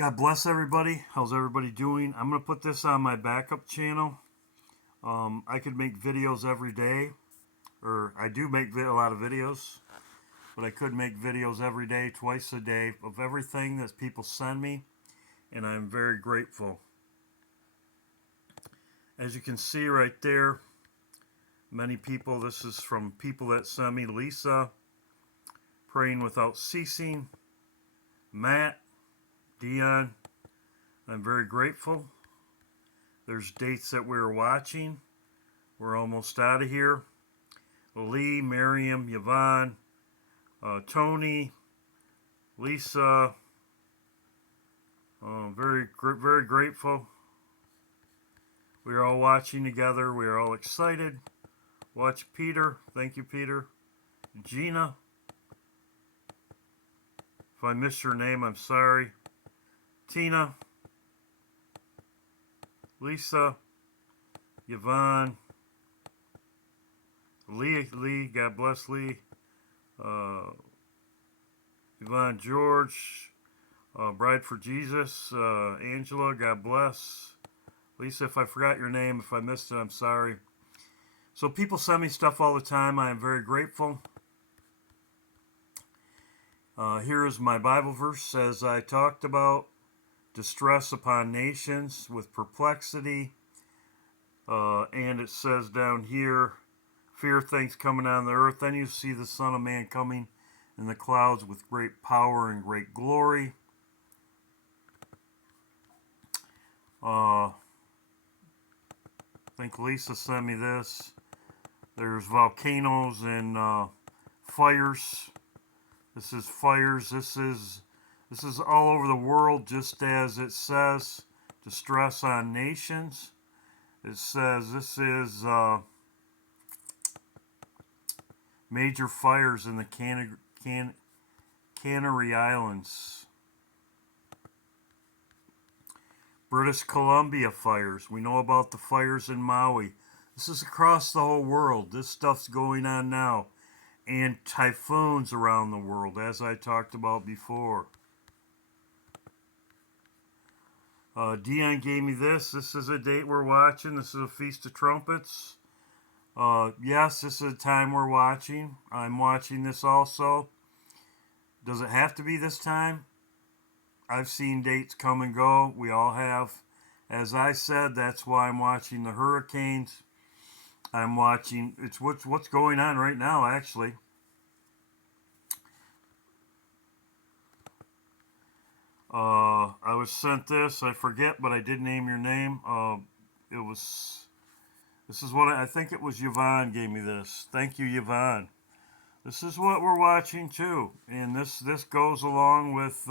God bless everybody. How's everybody doing? I'm going to put this on my backup channel. I could make videos every day, or I do make a lot of videos, but I could make videos every day, twice a day, of everything that people send me, and I'm very grateful. As you can see right there, many people, this is from people that send me: Lisa, Praying Without Ceasing, Matt, Dion. I'm very grateful. There's dates that we're watching. We're almost out of here. Lee, Miriam, Yvonne, Tony, Lisa. Very grateful. We are all watching together. We are all excited. Watch Peter. Thank you, Peter. Gina. If I missed your name, I'm sorry. Tina. Lisa. Yvonne. Lee. God bless Lee. Yvonne George. Bride for Jesus. Angela. God bless. Lisa, if I forgot your name, if I missed it, I'm sorry. So people send me stuff all the time. I am very grateful. Here is my Bible verse, as I talked about: distress upon nations with perplexity. And it says down here, fear things coming on the earth. Then you see the Son of Man coming in the clouds with great power and great glory. I think Lisa sent me this. There's volcanoes and fires. This is fires. This is all over the world, just as it says, distress on nations. It says this is major fires in the Canary Islands. British Columbia fires. We know about the fires in Maui. This is across the whole world. This stuff's going on now. And typhoons around the world, as I talked about before. Dion gave me this. This is a date we're watching. This is a Feast of Trumpets. Yes, this is a time we're watching. I'm watching this also. Does it have to be this time? I've seen dates come and go. We all have. As I said, that's why I'm watching the hurricanes. I'm watching, it's what's going on right now, actually. I was sent this. I forget, but I did name your name. This is what I think it was Yvonne gave me this. Thank you, Yvonne. This is what we're watching too, and this goes along with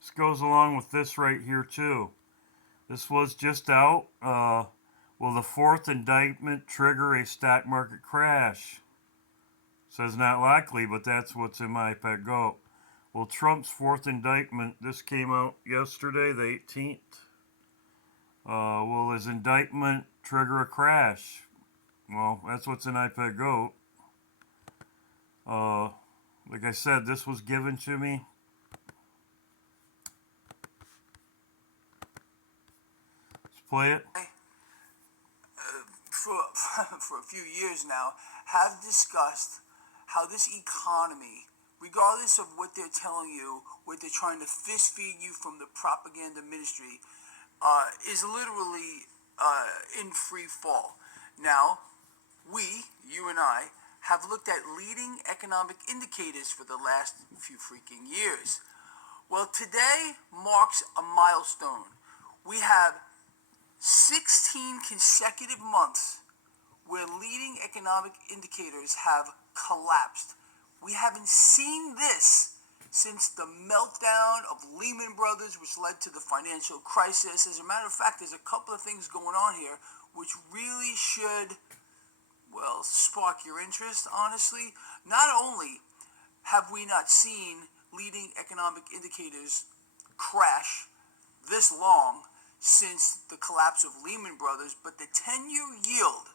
this goes along with this right here too. This was just out. Will the fourth indictment trigger a stock market crash? Says not likely, but that's what's in my iPad Go. Well, Trump's fourth indictment, this came out yesterday, the 18th. Will his indictment trigger a crash? Well, that's what's in iPad Go. Like I said, this was given to me. Let's play it. For a few years now, have discussed how this economy, regardless of what they're telling you, what they're trying to fist feed you from the propaganda ministry, is literally in free fall. Now, you and I, have looked at leading economic indicators for the last few freaking years. Well, today marks a milestone. We have 16 consecutive months where leading economic indicators have collapsed. We haven't seen this since the meltdown of Lehman Brothers, which led to the financial crisis. As a matter of fact, there's a couple of things going on here which really should, well, spark your interest, honestly. Not only have we not seen leading economic indicators crash this long since the collapse of Lehman Brothers, but the 10-year yield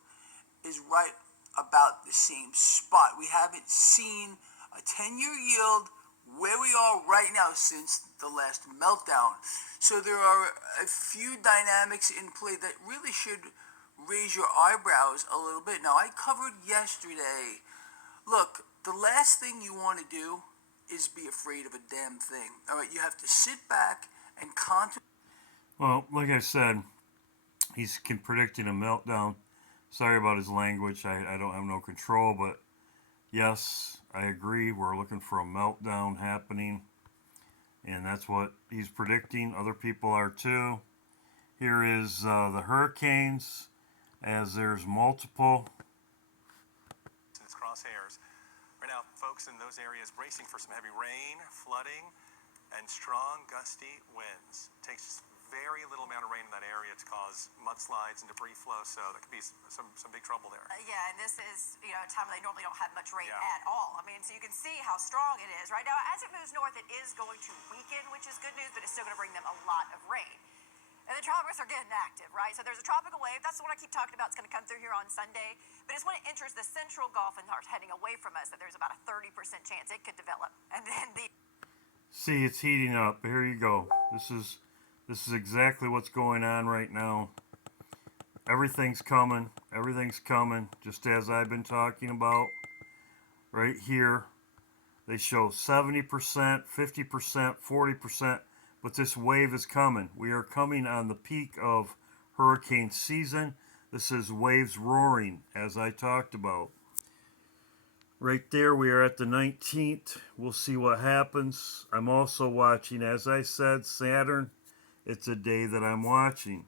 is right about the same spot. We haven't seen a 10-year yield where we are right now since the last meltdown. So there are a few dynamics in play that really should raise your eyebrows a little bit. Now, I covered yesterday. Look, the last thing you want to do is be afraid of a damn thing. All right, you have to sit back and contemplate. Well, like I said, he's predicting a meltdown. Sorry about his language. I don't have no control, but yes, I agree. We're looking for a meltdown happening, and that's what he's predicting. Other people are too. Here is the hurricanes, as there's multiple. Its crosshairs. Right now, folks in those areas bracing for some heavy rain, flooding, and strong gusty winds. Takes very little amount of rain in that area to cause mudslides and debris flow, so that could be some big trouble there. Yeah, and this is, a time when they normally don't have much rain Yeah. at all. I mean, so you can see how strong it is. Right now, as it moves north, it is going to weaken, which is good news, but it's still going to bring them a lot of rain. And the tropics are getting active, right? So there's a tropical wave. That's the one I keep talking about. It's going to come through here on Sunday. But it's when it enters the central Gulf and starts heading away from us that there's about a 30% chance it could develop. And then the... See, it's heating up. Here you go. This is exactly what's going on right now. Everything's coming. Everything's coming. Just as I've been talking about. Right here. They show 70%, 50%, 40%. But this wave is coming. We are coming on the peak of hurricane season. This is waves roaring, as I talked about. Right there, we are at the 19th. We'll see what happens. I'm also watching, as I said, Saturn. It's a day that I'm watching.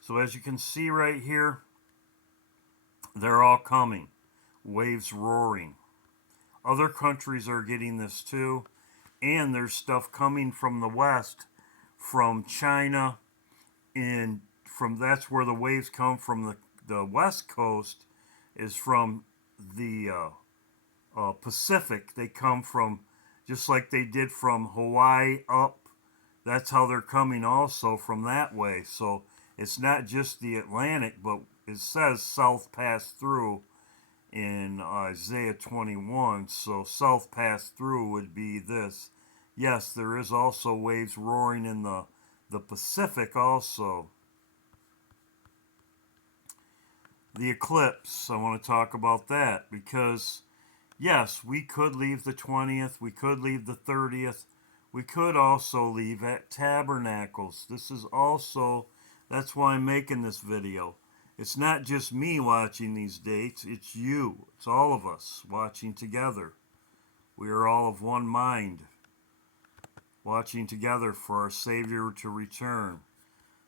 So as you can see right here, they're all coming. Waves roaring. Other countries are getting this too. And there's stuff coming from the west, from China, and that's where the waves come from. The west coast is from the Pacific. They come from, just like they did from Hawaii up. That's how they're coming also from that way. So it's not just the Atlantic, but it says south pass through in Isaiah 21. So south pass through would be this. Yes, there is also waves roaring in the Pacific also. The eclipse, I want to talk about that because yes, we could leave the 20th, we could leave the 30th, we could also leave at Tabernacles. This is also, that's why I'm making this video. It's not just me watching these dates, it's you. It's all of us watching together. We are all of one mind, watching together for our Savior to return.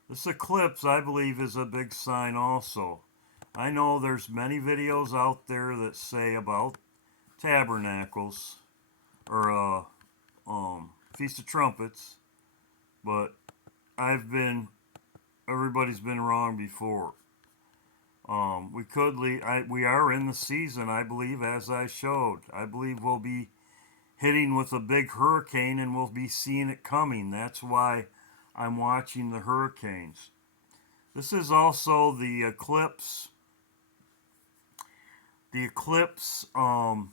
This eclipse, I believe, is a big sign also. I know there's many videos out there that say about Tabernacles or Feast of Trumpets, but everybody's been wrong before. We are in the season, I believe, as I showed. I believe we'll be hitting with a big hurricane and we'll be seeing it coming. That's why I'm watching the hurricanes. This is also the eclipse. The eclipse, the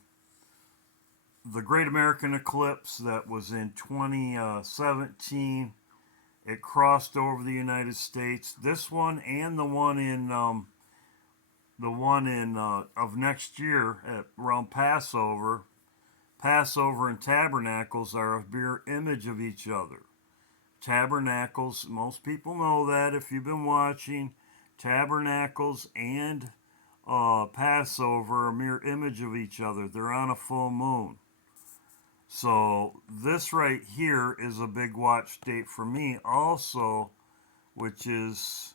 Great American Eclipse that was in 2017. It crossed over the United States. This one and the one of next year around Passover. Passover and Tabernacles are a mirror image of each other. Tabernacles, most people know that if you've been watching. Tabernacles and Passover are a mirror image of each other. They're on a full moon. So this right here is a big watch date for me also, which is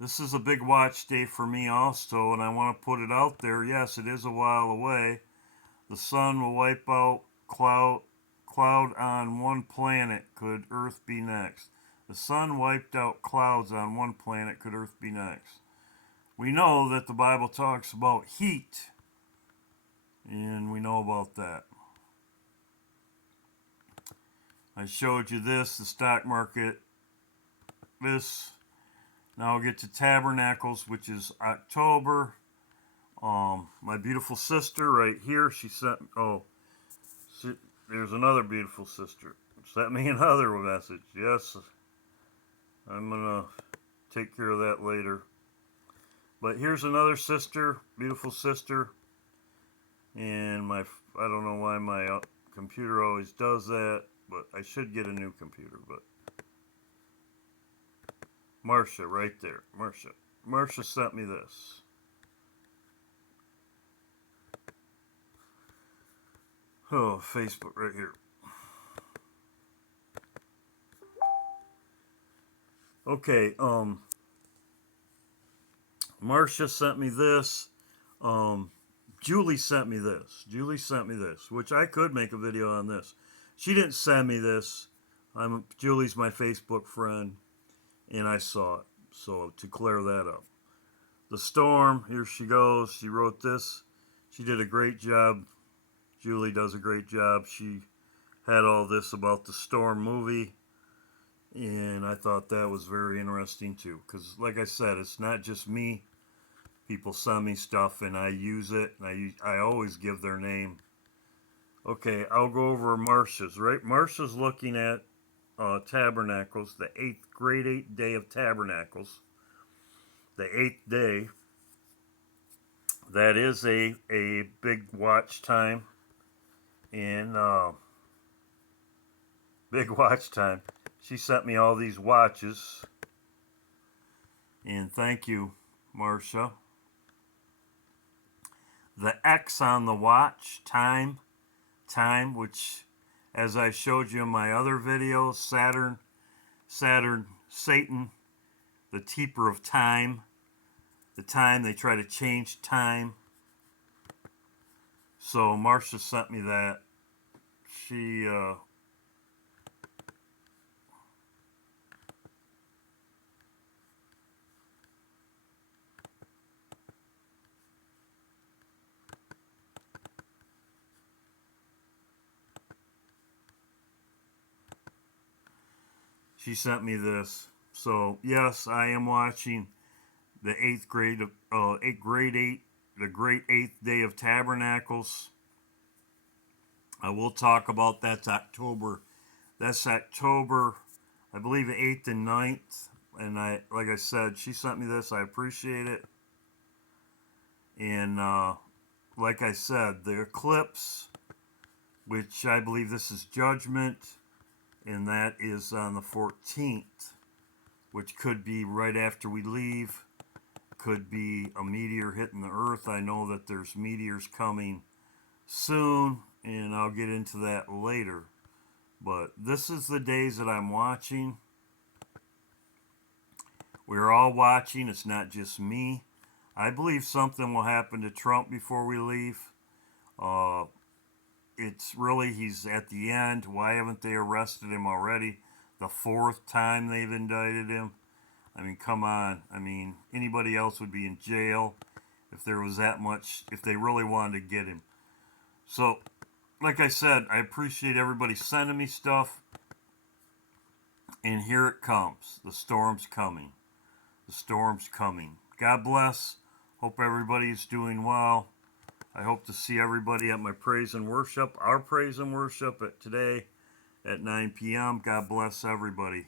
this is a big watch day for me also, and I want to put it out there. Yes, it is a while away. The sun will wipe out cloud on one planet. Could Earth be next? The sun wiped out clouds on one planet. Could Earth be next? We know that the Bible talks about heat, and we know about that. I showed you this, the stock market, this. Now I'll get to Tabernacles, which is October. My beautiful sister right here, she sent, there's another beautiful sister. Sent me another message. Yes, I'm gonna take care of that later. But here's another sister, beautiful sister. And I don't know why my computer always does that, but I should get a new computer. But Marcia, right there, Marcia sent me this. Oh, Facebook right here. Okay, Marcia sent me this. Julie sent me this. Which I could make a video on this. She didn't send me this. Julie's my Facebook friend, and I saw it. So to clear that up, the storm. Here she goes. She wrote this. She did a great job. Julie does a great job. She had all this about the Storm movie, and I thought that was very interesting too. Because, like I said, it's not just me. People send me stuff, and I use it. And I always give their name. Okay, I'll go over Marcia's. Right, Marcia's looking at Tabernacles, the grade 8 day of Tabernacles. The 8th day. That is a big watch time. And big watch time. She sent me all these watches. And thank you, Marcia. The X on the watch, time, which, as I showed you in my other videos, Saturn, Satan, the keeper of time. The time, they try to change time. So Marcia sent me that. She sent me this. So yes, I am watching the grade 8, the great 8th day of Tabernacles. I will talk about that's October. That's October, I believe, 8th and 9th. And like I said, she sent me this. I appreciate it. And like I said, the Eclipse, which I believe this is Judgment, and that is on the 14th, which could be right after we leave. Could be a meteor hitting the Earth. I know that there's meteors coming soon, and I'll get into that later. But this is the days that I'm watching. We're all watching. It's not just me. I believe something will happen to Trump before we leave. It's really, he's at the end. Why haven't they arrested him already? The 4th time they've indicted him. I mean, come on. I mean, anybody else would be in jail if there was that much, if they really wanted to get him. So, like I said, I appreciate everybody sending me stuff. And here it comes. The storm's coming. The storm's coming. God bless. Hope everybody is doing well. I hope to see everybody at my praise and worship, our praise and worship today at 9 p.m. God bless everybody.